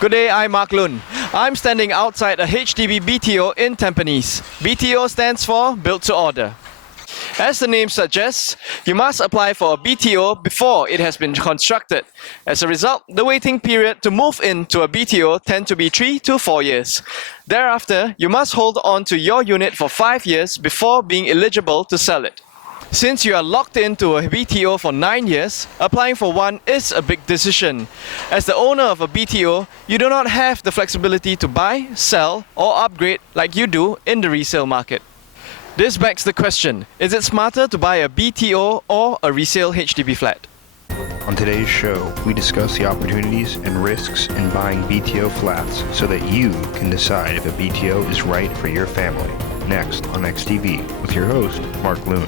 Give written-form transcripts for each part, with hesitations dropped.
Good day, I'm Mark Lun. I'm standing outside a HDB BTO in Tampines. BTO stands for Built to Order. As the name suggests, you must apply for a BTO before it has been constructed. As a result, the waiting period to move into a BTO tends to be 3 to 4 years. Thereafter, you must hold on to your unit for 5 years before being eligible to sell it. Since you are locked into a BTO for 9 years, applying for one is a big decision. As the owner of a BTO, you do not have the flexibility to buy, sell, or upgrade like you do in the resale market. This begs the question, is it smarter to buy a BTO or a resale HDB flat? On today's show, we discuss the opportunities and risks in buying BTO flats so that you can decide if a BTO is right for your family. Next on XTV with your host, Mark Lun.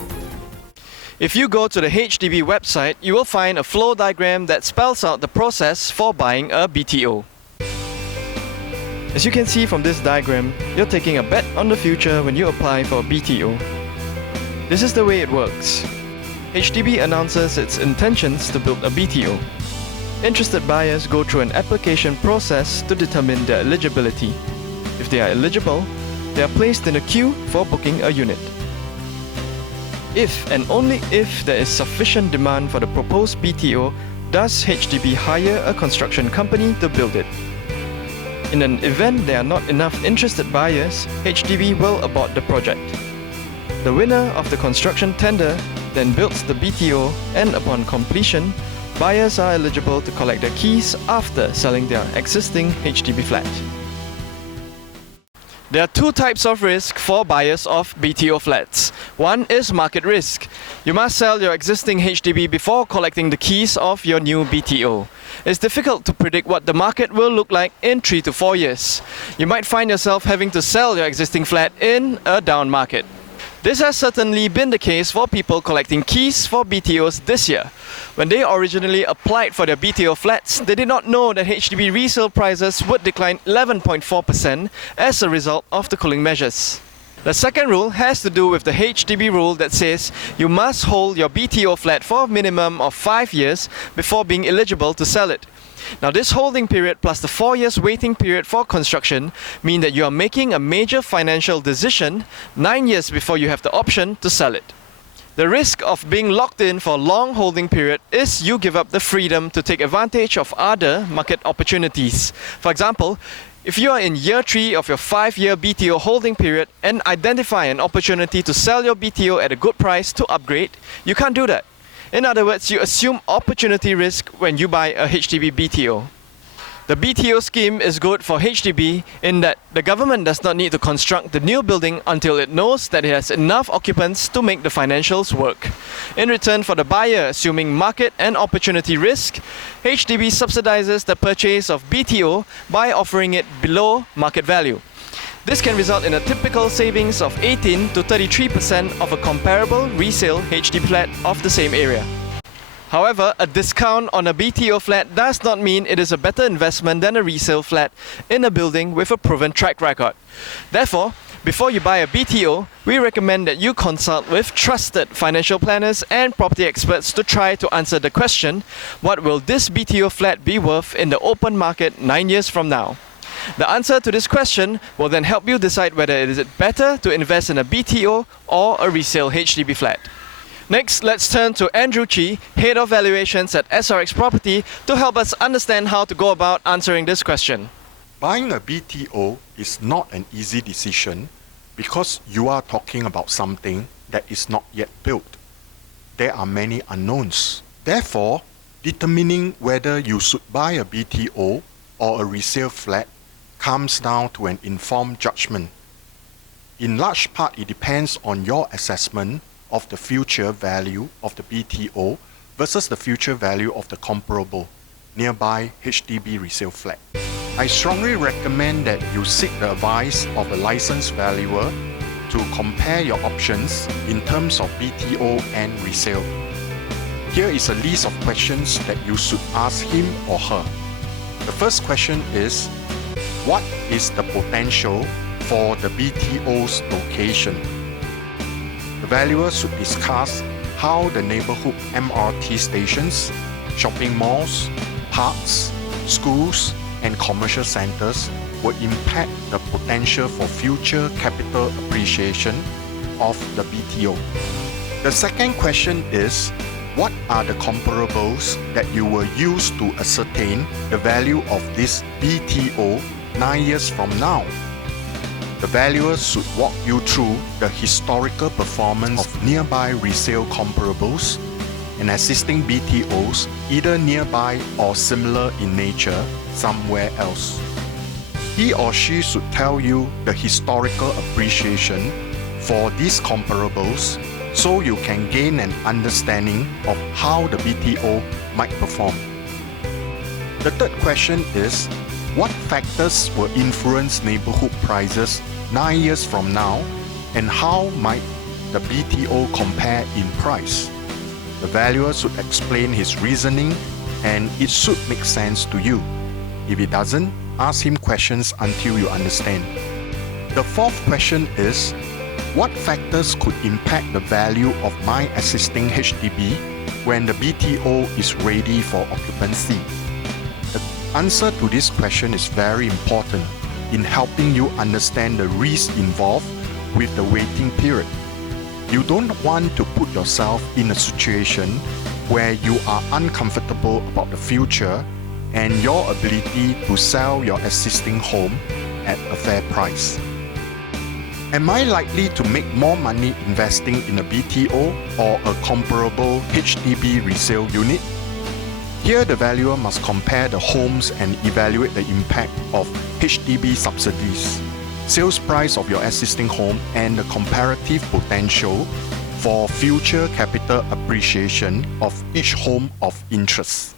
If you go to the HDB website, you will find a flow diagram that spells out the process for buying a BTO. As you can see from this diagram, you're taking a bet on the future when you apply for a BTO. This is the way it works. HDB announces its intentions to build a BTO. Interested buyers go through an application process to determine their eligibility. If they are eligible, they are placed in a queue for booking a unit. If and only if there is sufficient demand for the proposed BTO, does HDB hire a construction company to build it. In an event there are not enough interested buyers, HDB will abort the project. The winner of the construction tender then builds the BTO, and upon completion, buyers are eligible to collect their keys after selling their existing HDB flat. There are two types of risk for buyers of BTO flats. One is market risk. You must sell your existing HDB before collecting the keys of your new BTO. It's difficult to predict what the market will look like in 3 to 4 years. You might find yourself having to sell your existing flat in a down market. This has certainly been the case for people collecting keys for BTOs this year. When they originally applied for their BTO flats, they did not know that HDB resale prices would decline 11.4% as a result of the cooling measures. The second rule has to do with the HDB rule that says you must hold your BTO flat for a minimum of 5 years before being eligible to sell it. Now, this holding period plus the 4 years waiting period for construction mean that you are making a major financial decision 9 years before you have the option to sell it. The risk of being locked in for a long holding period is you give up the freedom to take advantage of other market opportunities. For example, if you are in year 3 of your 5-year BTO holding period and identify an opportunity to sell your BTO at a good price to upgrade, you can't do that. In other words, you assume opportunity risk when you buy a HDB BTO. The BTO scheme is good for HDB in that the government does not need to construct the new building until it knows that it has enough occupants to make the financials work. In return for the buyer assuming market and opportunity risk, HDB subsidizes the purchase of BTO by offering it below market value. This can result in a typical savings of 18 to 33% of a comparable resale HDB flat of the same area. However, a discount on a BTO flat does not mean it is a better investment than a resale flat in a building with a proven track record. Therefore, before you buy a BTO, we recommend that you consult with trusted financial planners and property experts to try to answer the question, what will this BTO flat be worth in the open market 9 years from now? The answer to this question will then help you decide whether it is better to invest in a BTO or a resale HDB flat. Next, let's turn to Andrew Chi, Head of Valuations at SRX Property, to help us understand how to go about answering this question. Buying a BTO is not an easy decision because you are talking about something that is not yet built. There are many unknowns. Therefore, determining whether you should buy a BTO or a resale flat comes down to an informed judgment. In large part, it depends on your assessment of the future value of the BTO versus the future value of the comparable nearby HDB resale flat. I strongly recommend that you seek the advice of a licensed valuer to compare your options in terms of BTO and resale. Here is a list of questions that you should ask him or her. The first question is, what is the potential for the BTO's location? The valuer should discuss how the neighborhood MRT stations, shopping malls, parks, schools, and commercial centers will impact the potential for future capital appreciation of the BTO. The second question is, what are the comparables that you will use to ascertain the value of this BTO 9 years from now? The valuer should walk you through the historical performance of nearby resale comparables and existing BTOs either nearby or similar in nature somewhere else. He or she should tell you the historical appreciation for these comparables so you can gain an understanding of how the BTO might perform. The third question is, what factors will influence neighborhood prices 9 years from now, and how might the BTO compare in price? The valuer should explain his reasoning, and it should make sense to you. If it doesn't, ask him questions until you understand. The fourth question is, what factors could impact the value of my existing HDB when the BTO is ready for occupancy? The answer to this question is very important in helping you understand the risk involved with the waiting period. You don't want to put yourself in a situation where you are uncomfortable about the future and your ability to sell your existing home at a fair price. Am I likely to make more money investing in a BTO or a comparable HDB resale unit? Here the valuer must compare the homes and evaluate the impact of HDB subsidies, sales price of your existing home, and the comparative potential for future capital appreciation of each home of interest.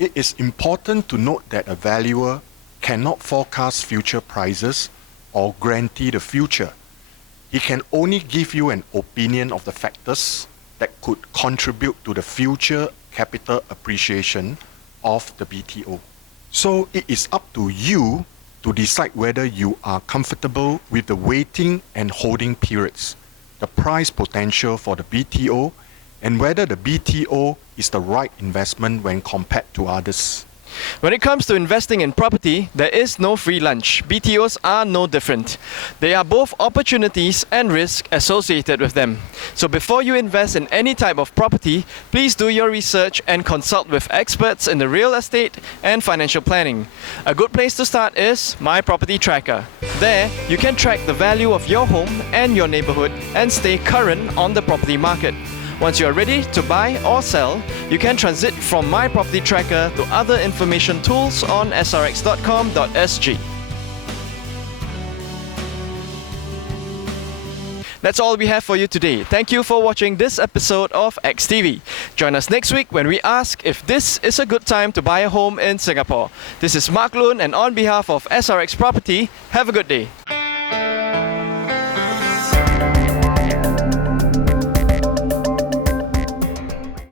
It is important to note that a valuer cannot forecast future prices or guarantee the future. He can only give you an opinion of the factors that could contribute to the future capital appreciation of the BTO. So it is up to you to decide whether you are comfortable with the waiting and holding periods, the price potential for the BTO, and whether the BTO is the right investment when compared to others. When it comes to investing in property, there is no free lunch. BTOs are no different. They are both opportunities and risk associated with them. So before you invest in any type of property, please do your research and consult with experts in the real estate and financial planning. A good place to start is My Property Tracker. There, you can track the value of your home and your neighborhood and stay current on the property market. Once you are ready to buy or sell, you can transit from My Property Tracker to other information tools on srx.com.sg. That's all we have for you today. Thank you for watching this episode of XTV. Join us next week when we ask if this is a good time to buy a home in Singapore. This is Mark Loon, and on behalf of SRX Property, have a good day.